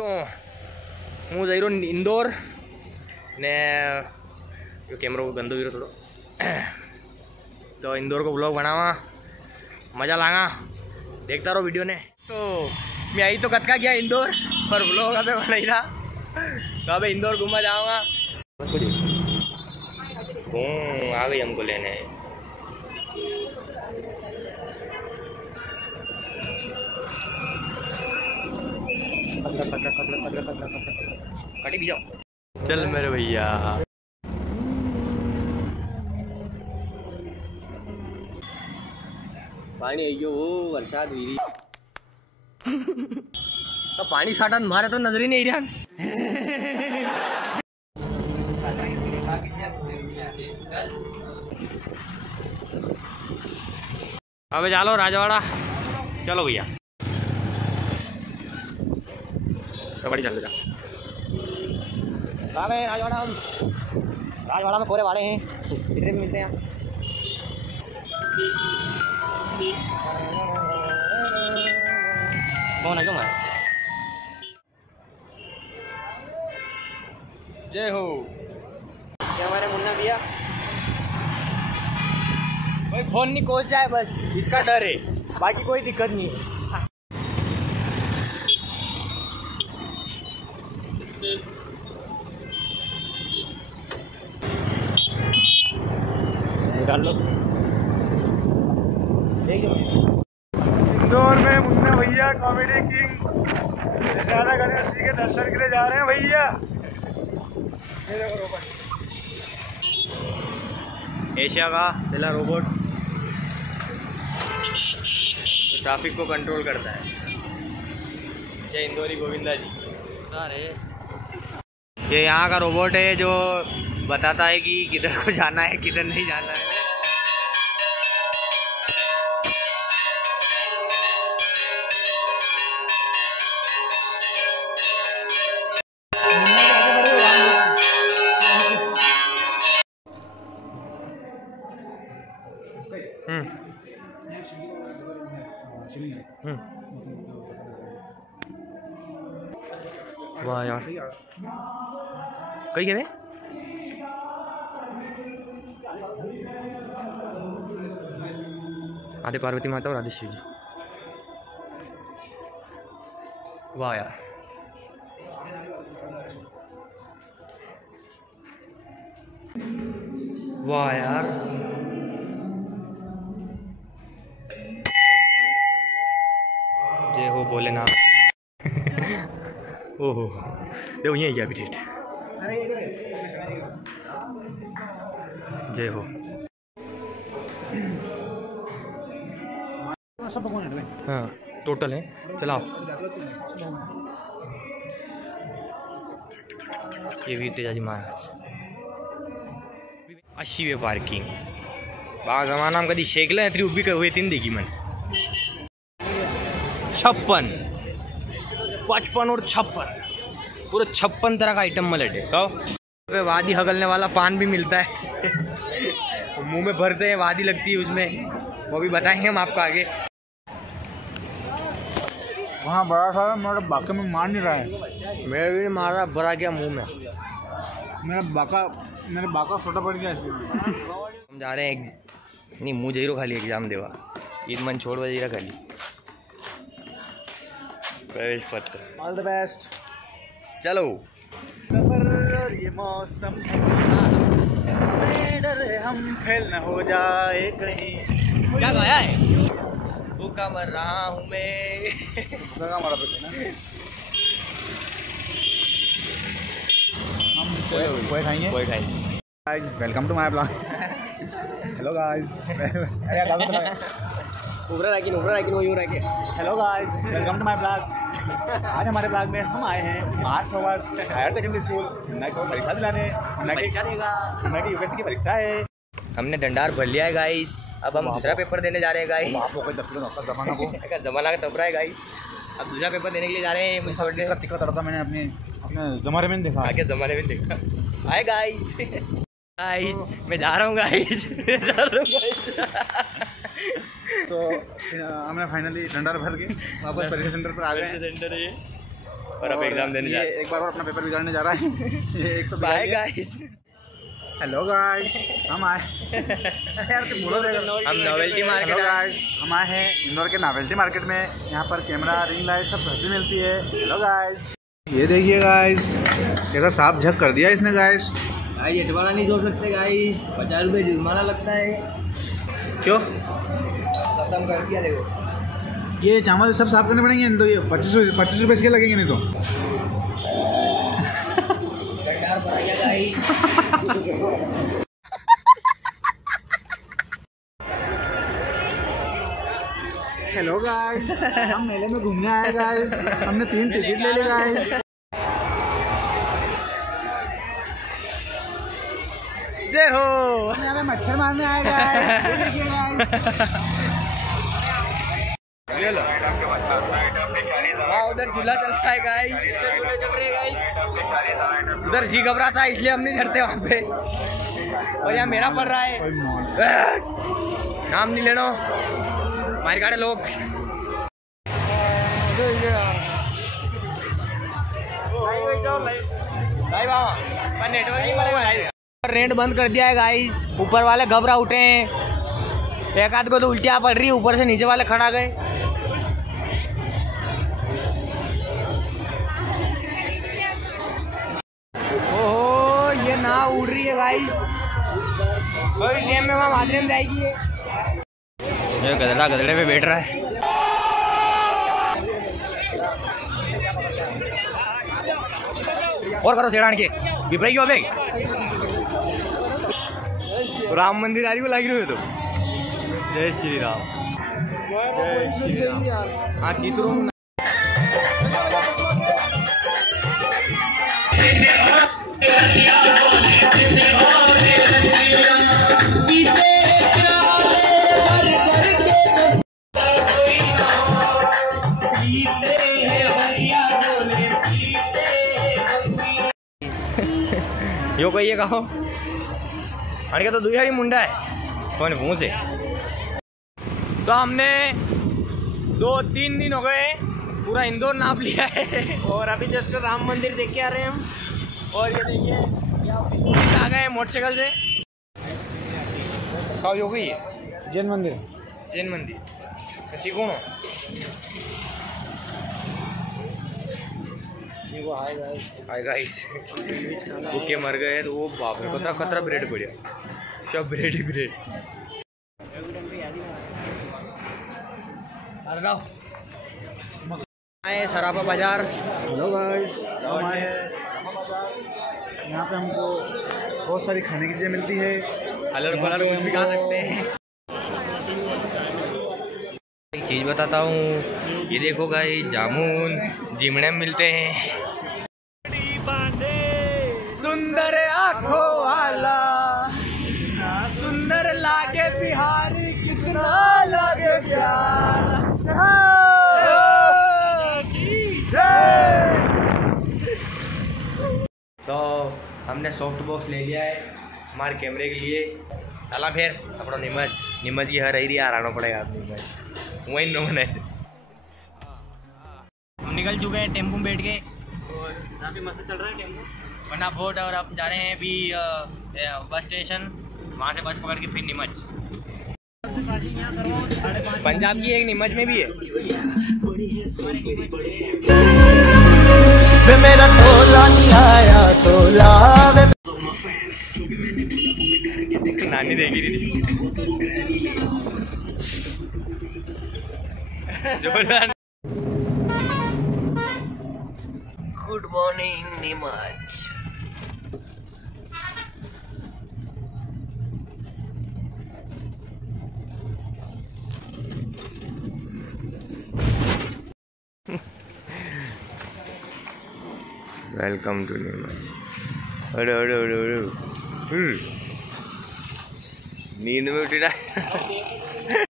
તો હું જઈ રહ્યો ઇન્દોર ને કેમેરો ગંદો ગયો થોડો तो इंदौर को ब्लॉग बनावा मज़ा लागा देखता रहो वीडियो ने। तो मैं आई तो कद का गया इंदौर पर ब्लॉग अबे बना ही रहा तो अबे इंदौर घूमा जाऊँगा। आ गई हमको लेने कटी भी जाओ चल मेरे भैया। पानी आई गयो वरसाद हुई रही तो पानी साटा मारे तो नजर ही नहीं रहा। अबे चलो राजवाड़ा चलो भैया सबड़ी चल जा राजवाड़ा में कोरे वाले हैं कितने भी मिलते हैं कौन है क्यों है जय हो क्या हमारे मुन्ना भैया कोई फोन नहीं कोच जाए बस इसका डर है बाकी कोई दिक्कत नहीं है। निकाल लो इंदौर में मुन्ना भैया कॉमेडी किंग ज्यादा गणेश जी के दर्शन के लिए जा रहे हैं भैया। एशिया का पहला रोबोट ट्रैफिक को कंट्रोल करता है। जय इंदौरी गोविंदा जी। अरे ये यहाँ का रोबोट है जो बताता है कि किधर को जाना है किधर नहीं जाना है। वाह यार कहीं कह रहे आधे पार्वती माता और आधे शिव जी। वाह यार वाह यार जय हो भोलेनाथ। ओहो देखो यही है अपडेट जय हो। हाँ टोटल है चलाओ। ये भी तेजाजी महाराज 80 पार्किंग बाग जमाना में कभी शेकले उभी हुए तीन देखी मन 56 55 और 56 पूरे 56 तरह का आइटम मलेट है। कहो वादी हगलने वाला पान भी मिलता है मुंह में भरते हैं वादी लगती है उसमें वो भी बताएंगे हम आपको आगे। वहाँ बड़ा सा मेरा बाका में मार नहीं रहा है। मेरा भी मार रहा बड़ा क्या मुंह में मेरा बाका छोटा पड़ गया हम जा रहे हैं नहीं मुँह जहीरो खाली एग्जाम देवा ईद मन छोड़ वजीरा खाली प्रवेश पत्र ऑल द बेस्ट। चलो ये मौसम डर हम फेल न हो जाए कहीं। क्या गाया है भूखा मर रहा हूँ मैं हमारा हम कोई खाएंगे welcome to my blog. Hello guys उभरा रखी वो यूँ रखे। Hello guys welcome to my blog. आज हमारे ब्लॉग में हम आए हैं March Thomas higher secondary school Munna को परीक्षा दिलाने। मुन्ना की यूपीएससी की परीक्षा है। हमने डंडार भर लिया है गाइस अब हम दूसरा पेपर देने जा रहे हैं गाइस। जमाना का तबरा है गाइस अब दूसरा पेपर देने के लिए जा रहे हैं। मुझे छोड़ने का तड़का मैंने अपने जमाने में देखा आगे जमाने में देखा आए गाइस मैं जा रहा हूँ गाइस तो हमने फाइनली डंडा भर के वापस परीक्षा सेंटर पर आ गए। सेंटर है और अब एग्जाम देने जा रहा है। एक बार और अपना पेपर बिगाड़ने जा रहा है। ये एक तो बाय गाइस। हेलो गाइस, हम आए यार तुम बोलो हम नोवेल्टी मार्केट। हेलो गाइस, हम आए हैं इंदौर के नोवेल्टी मार्केट में। यहाँ पर कैमरा, रिंग लाइट सब सस्ती मिलती है। हेलो गाइस, ये देखिए गाइस कैसा साफ झक कर दिया इसने गाइस। भाई एटवाना नहीं छोड़ सकते गाइस, 50 रुपये जुर्माना लगता है। क्यों? खत्म कर दिया देखो। ये चावल सब साफ करने पड़ेंगे, तो ये 25 रुपये इसके लगेंगे नहीं तो। हेलो गाइस, हम मेले में घूमने आए गाइस। हमने 3 टिकट ले ली गाइस। जय हो। यहाँ पे मच्छर मारने आए गाइस। ये देखिए गाइस। उधर झूला चल रहा है गाइस, झूले चल रहे हैं गाइस। उधर जी घबरा था इसलिए हम नहीं चढ़ते वहाँ पे। और यहाँ मेरा पड़ रहा है, नाम नहीं लेना मार काटे लोग। रेंट बंद कर दिया है गाइस। ऊपर वाले घबरा उठे हैं, एक आध को तो उल्टियाँ पड़ रही है, ऊपर से नीचे वाले खड़ा गए। ओहो ये नाव उड़ रही है गाइस। कोई टाइम में वहाँ माजरे में जाएगी। ये गधड़ा गधड़े पे बैठ रहा है। और करो सेड़ान के विपरीत क्यों अबे? राम मंदिर आदि को लगी रही हो तो। जय श्री राम, जय श्री राम। हाँ चित्रों यो कोई ये कहो अड़के तो दुई मुंडा है कौन मुँह से। तो हमने 2-3 दिन हो गए पूरा इंदौर नाप लिया है और अभी जस्ट राम मंदिर देख के आ रहे हैं हम। और ये देखिए आ गए मोटरसाइकिल से। कहाँ हो गई है? जैन मंदिर। जैन मंदिर ठीक हो? हाय गाइस, भूखे मर गए तो वो बाप रे पता खतरा ब्रेड बढ़िया सब ब्रेड ही ब्रेड। आए सराफा बाजार। हेलो गाइस, यहाँ पे हमको बहुत सारी खाने की चीज़ें मिलती है। कलर कलर कुछ भी खा सकते हैं। एक चीज़ बताता हूँ, ये देखो गाइस जामुन जिमड़े में मिलते हैं। सुंदर आँखों वाला सुंदर लागे बिहारी कितना लागे प्यारा। तो हमने सॉफ्ट बॉक्स ले लिया है हमारे कैमरे के लिए। चला फिर अपना नीमच की हर एरिया आना पड़ेगा। नीमच वही नो बने। हम निकल चुके हैं टेम्पो में बैठ के और काफ़ी मस्त चल रहा है टेम्पो वरना बोट। और अब जा रहे हैं अभी बस स्टेशन, वहाँ से बस पकड़ के फिर नीमच। पंजाब की एक नीमच में भी है। मेरा तोला नहीं आया तोला नानी देगी दीदी। Good morning Neemuch. Welcome to Neemuch. अरे अरे अरे अरे नींद में उठी ना।